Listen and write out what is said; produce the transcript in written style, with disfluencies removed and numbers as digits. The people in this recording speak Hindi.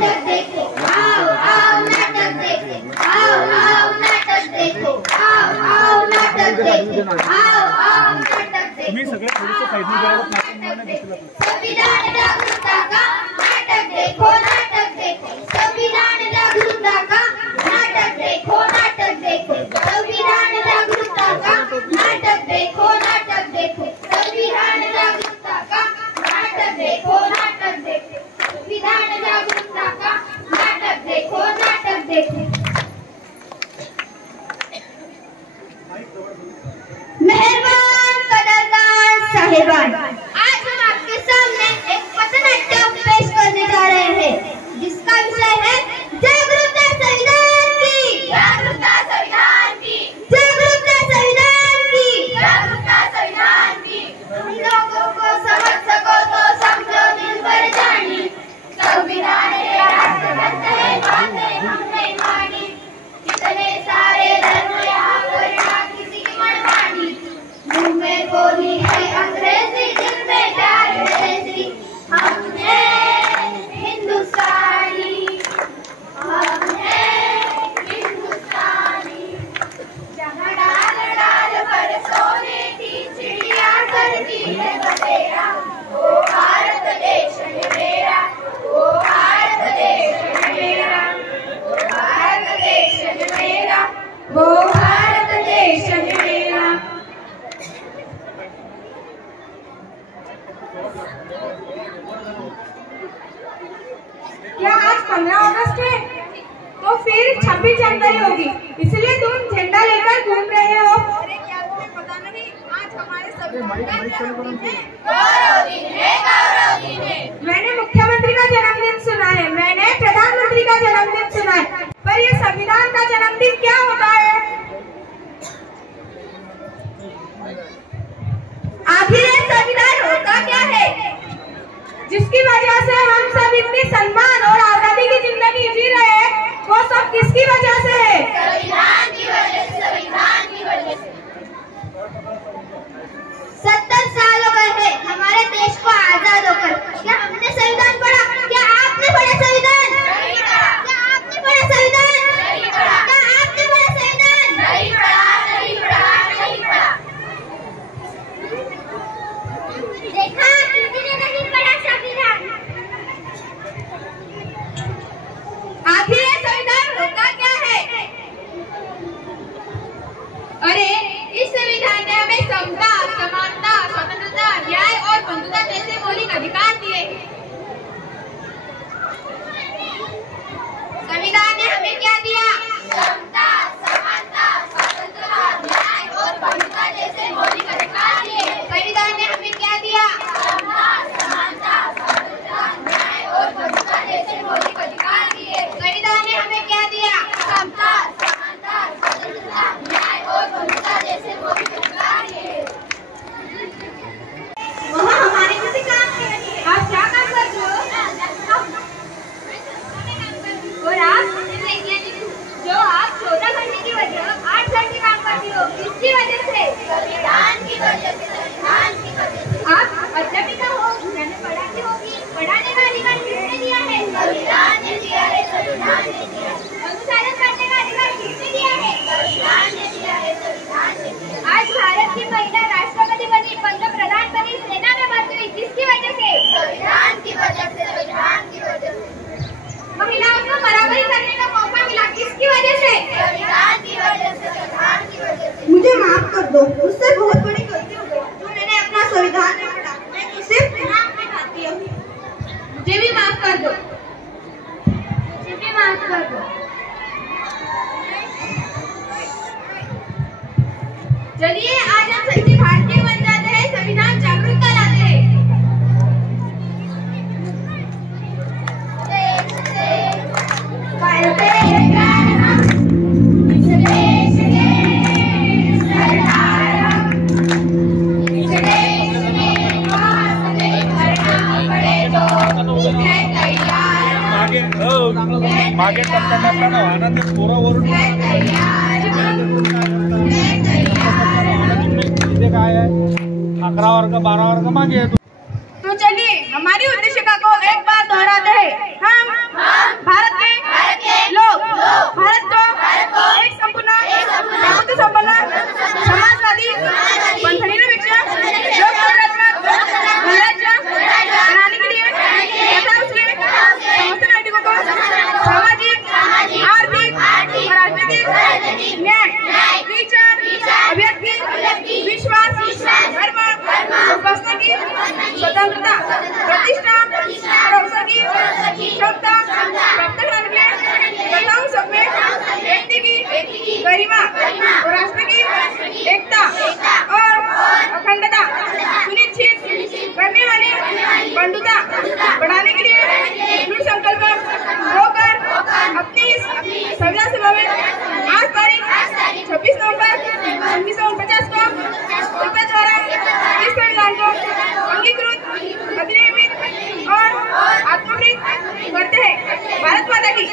नाटक देखो, आओ आओ नाटक देखो, आओ आओ नाटक देखो, आओ आओ नाटक देखो, आओ आओ नाटक देखो। तुम्ही सगळे थोडंसं साइडने गेल्यावर संविधान जागरूकता का नाटक देखो, नाटक देखो, संविधान जागरूकता का नाटक देखो, नाटक देखो, संविधान जागरूकता का नाटक देखो, नाटक देखो, संविधान जागरूकता का नाटक देखो, नाटक देखो, संविधान जागरूकता का नाटक देखो, नाटक देखो। मेहरबान कदरदान साहिबान, आज हम आपके सामने एक पथनाट्य पेश करने जा रहे हैं जिसका विषय है जागरूकता संविधान की, जागरूकता संविधान की, जागरूकता संविधान की, जागरूकता संविधान की। तुम लोगों को समझ सको तो समझो दिल भर जानी, संविधान के राष्ट्रभक्त है बातें हमने मानी, कितने सारे धर्म यहाँ पर ना किसी की मनमानी, मुंह में बोली है अंग्रेजी दिल में प्यार विदेशी, हम हैं हिंदुस्तानी, हम हैं हिंदुस्तानी। जहाँ डाल डाल पर सोने की चिड़िया करती है बसेरा, वो भारत देश है मेरा, वो भारत देश है मेरा, वो भारत देश है मेरा, वो भारत देश है मेरा। क्या आज 15 अगस्त है? तो फिर 26 जनवरी होगी, इसलिए तुम झंडा लेकर घूम रहे हो। अरे क्या तुम्हें पता नहीं, आज हमारे संविधान का जन्मदिन है, गौरव दिन है, गौरव दिन है। मैंने मुख्यमंत्री का जन्मदिन सुना है, मैंने प्रधानमंत्री का जन्मदिन सुना है, पर ये संविधान का जन्मदिन क्या होता है? आखिर ये संविधान होता क्या है जिसकी वजह से हम सब इतनी सम्मान और आजादी की जिंदगी जी रहे हैं? वो सब किसकी वजह से है? संविधान की वजह से, संविधान की वजह से। 70 साल हो गए हैं हमारे देश को आजाद होकर, क्या हमने संविधान पढ़ा? क्या आपने पढ़ा संविधान? नहीं पढ़ा। क्या आपने पढ़ा संविधान? नहीं पढ़ा। क्या आपने पढ़ा संविधान? नहीं पढ़ा, नहीं पढ़ा, नहीं पढ़ा। देखा, किसी ने नहीं पढ़ा संविधान। आखिर ये संविधान होता क्या है? अरे इस संविधान ने हमें समता, समानता, स्वतंत्रता, न्याय और बंधुता जैसे मौलिक अधिकार दिए। संविधान ने हमें क्या दिया? समता, समानता, स्वतंत्रता, न्याय और बंधुता जैसे मौलिक अधिकार दिए। संविधान ने हमें क्या दिया? समता, समानता, स्वतंत्रता, न्याय और बंधुता जैसे मौलिक अधिकार दिए। संविधान ने हमें क्या दिया? समता, समानता, स्वतंत्रता, न्याय और बंधुता जैसे मौलिक अधिकार दिए। वहाँ हमारे किसी काम की नहीं है। आप क्या काम करते हो? और आप जो आप 14 घंटे की वजह 8 घंटे काम करती हो, किसकी वजह से? संविधान की वजह से, संविधान की वजह से। आप अध्यापिका हो, मैंने पढ़ाती होगी, पढ़ाने का अधिकार किसने दिया है? संविधान ने दिया है, संविधान ने दिया है। अनुसंधान करने का अधिकार किसने दिया है? संविधान ने दिया है, संविधान ने दिया है। आज भारत की महिला राष्ट्रपति बनी, पंतप्रधान बनी, सेना में भर्ती हुई, किसकी वजह से? संविधान की वजह से, संविधान की वजह से। महिलाओं को बराबरी करने का मौका मिला, किसकी वजह से? संविधान की वजह से, संविधान की वजह से। मुझे माफ कर दो, मुझसे बहुत बड़ी गलती हो गई, तो मैंने अपना संविधान नहीं पढ़ा, मैं तो सिर्फ नाम में खाती हूँ। मुझे भी माफ कर दो, मुझे भी माफ कर दो। चलिए आज हम सच्चे भारतीय बन जाते हैं, संविधान जागरूकता लाते हैं। मागे टप्प्याटप्प्यानं वाहनं ते पोरावरून इथे काय आहे 11 वर्ग 12 वर्ग मागे. तो चलिए हमारी उद्देशिका को एक बार दोहराते हैं। हम संविधान सभा में आज तारीख 26 नवंबर 1949 को संसद द्वारा इस संविधान को अंगीकृत, अधिनियमित और आत्मनिर्भर करते हैं। भारत माता की